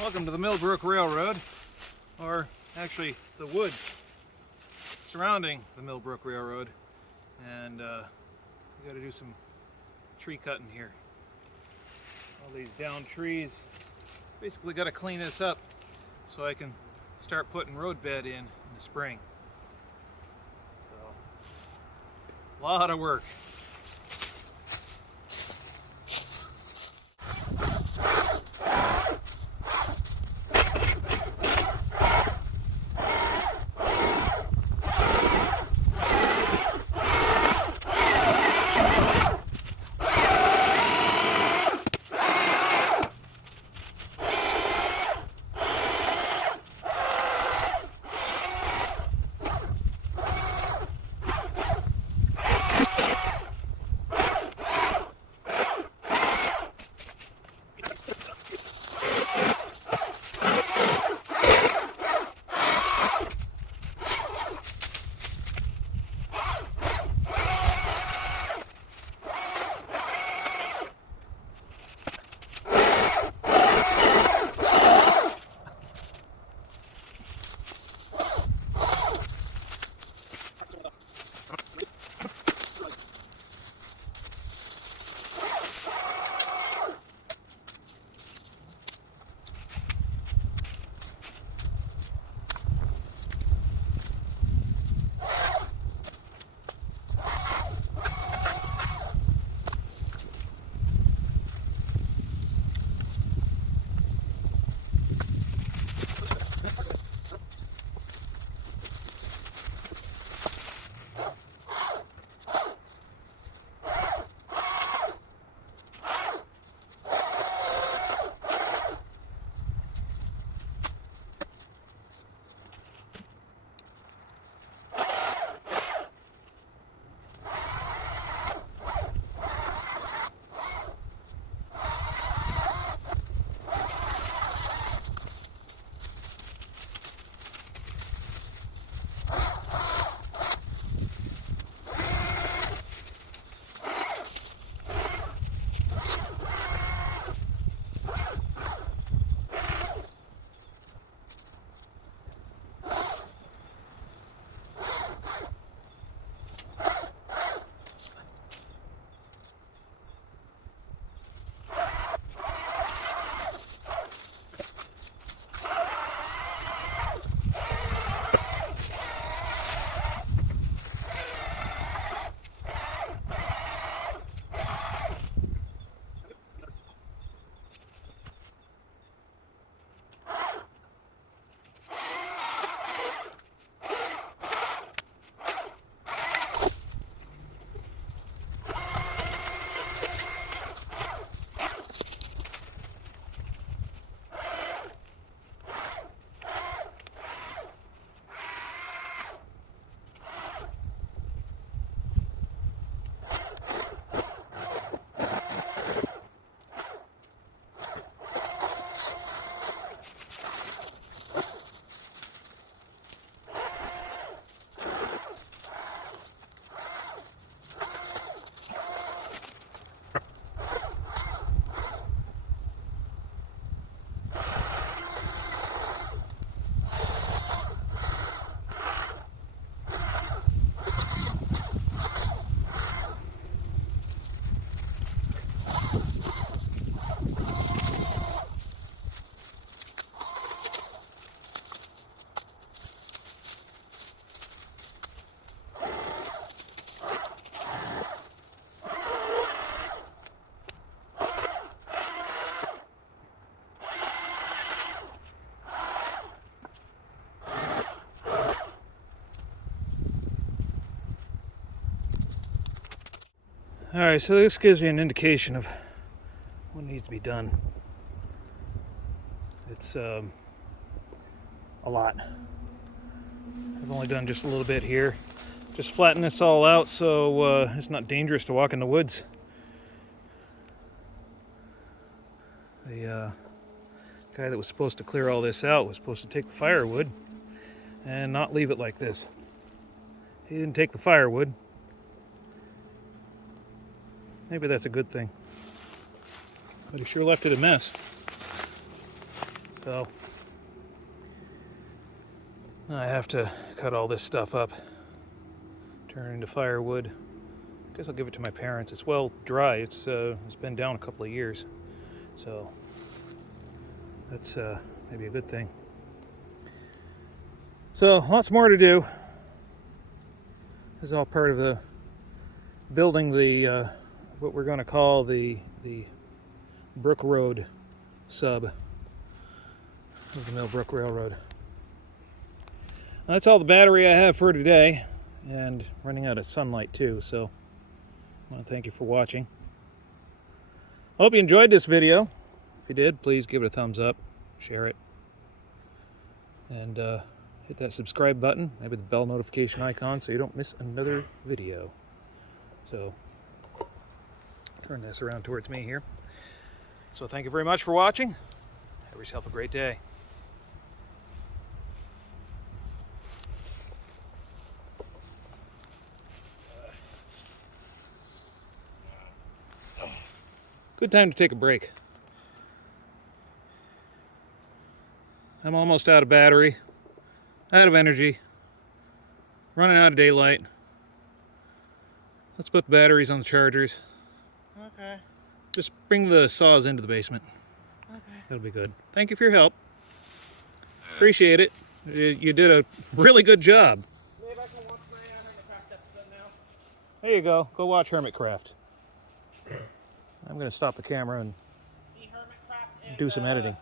Welcome to the Mill Brook Railroad, or actually the woods surrounding the Mill Brook Railroad, and we got to do some tree cutting here. All these down trees. Basically got to clean this up so I can start putting road bed in the spring. So, a lot of work. Alright, so this gives you an indication of what needs to be done. It's a lot. I've only done just a little bit here. Just flatten this all out so it's not dangerous to walk in the woods. The guy that was supposed to clear all this out was supposed to take the firewood and not leave it like this. He didn't take the firewood. Maybe that's a good thing. But he sure left it a mess. So I have to cut all this stuff up, turn it into firewood. I guess I'll give it to my parents. It's well dry. It's been down a couple of years, so that's maybe a good thing. So lots more to do. This is all part of the building the what we're going to call the Brook Road sub of the Mill Brook Railroad. That's all the battery I have for today, and running out of sunlight too, so I want to thank you for watching. Hope you enjoyed this video. If you did, please give it a thumbs up, share it, and hit that subscribe button, maybe the bell notification icon, so you don't miss another video. So turn this around towards me here. So thank you very much for watching. Have yourself a great day. Good time to take a break. I'm almost out of battery, out of energy, running out of daylight. Let's put the batteries on the chargers. Okay. Just bring the saws into the basement. Okay. That'll be good. Thank you for your help. Appreciate it. You did a really good job. Maybe I can watch my Hermitcraft episode now. There you go. Go watch Hermitcraft. I'm going to stop the camera and do some editing.